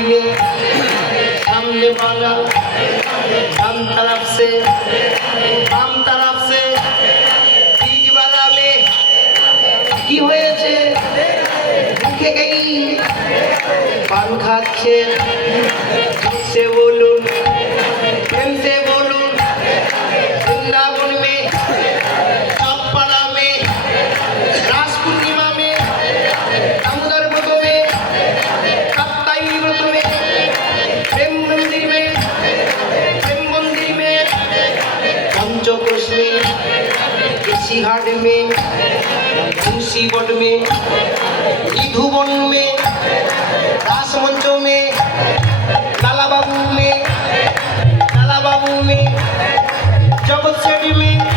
सामने वाला में माता जी में सामने वाला हम तरफ से हम तरफ से बीज वाला में কি হয়েছে মুখে গেই পান খাচ্ছে पंचकोश में केसीघाट में मुंशीबट में निधुवन में रासमंच में लाला बाबू में लाला बाबू में जगत सेठी में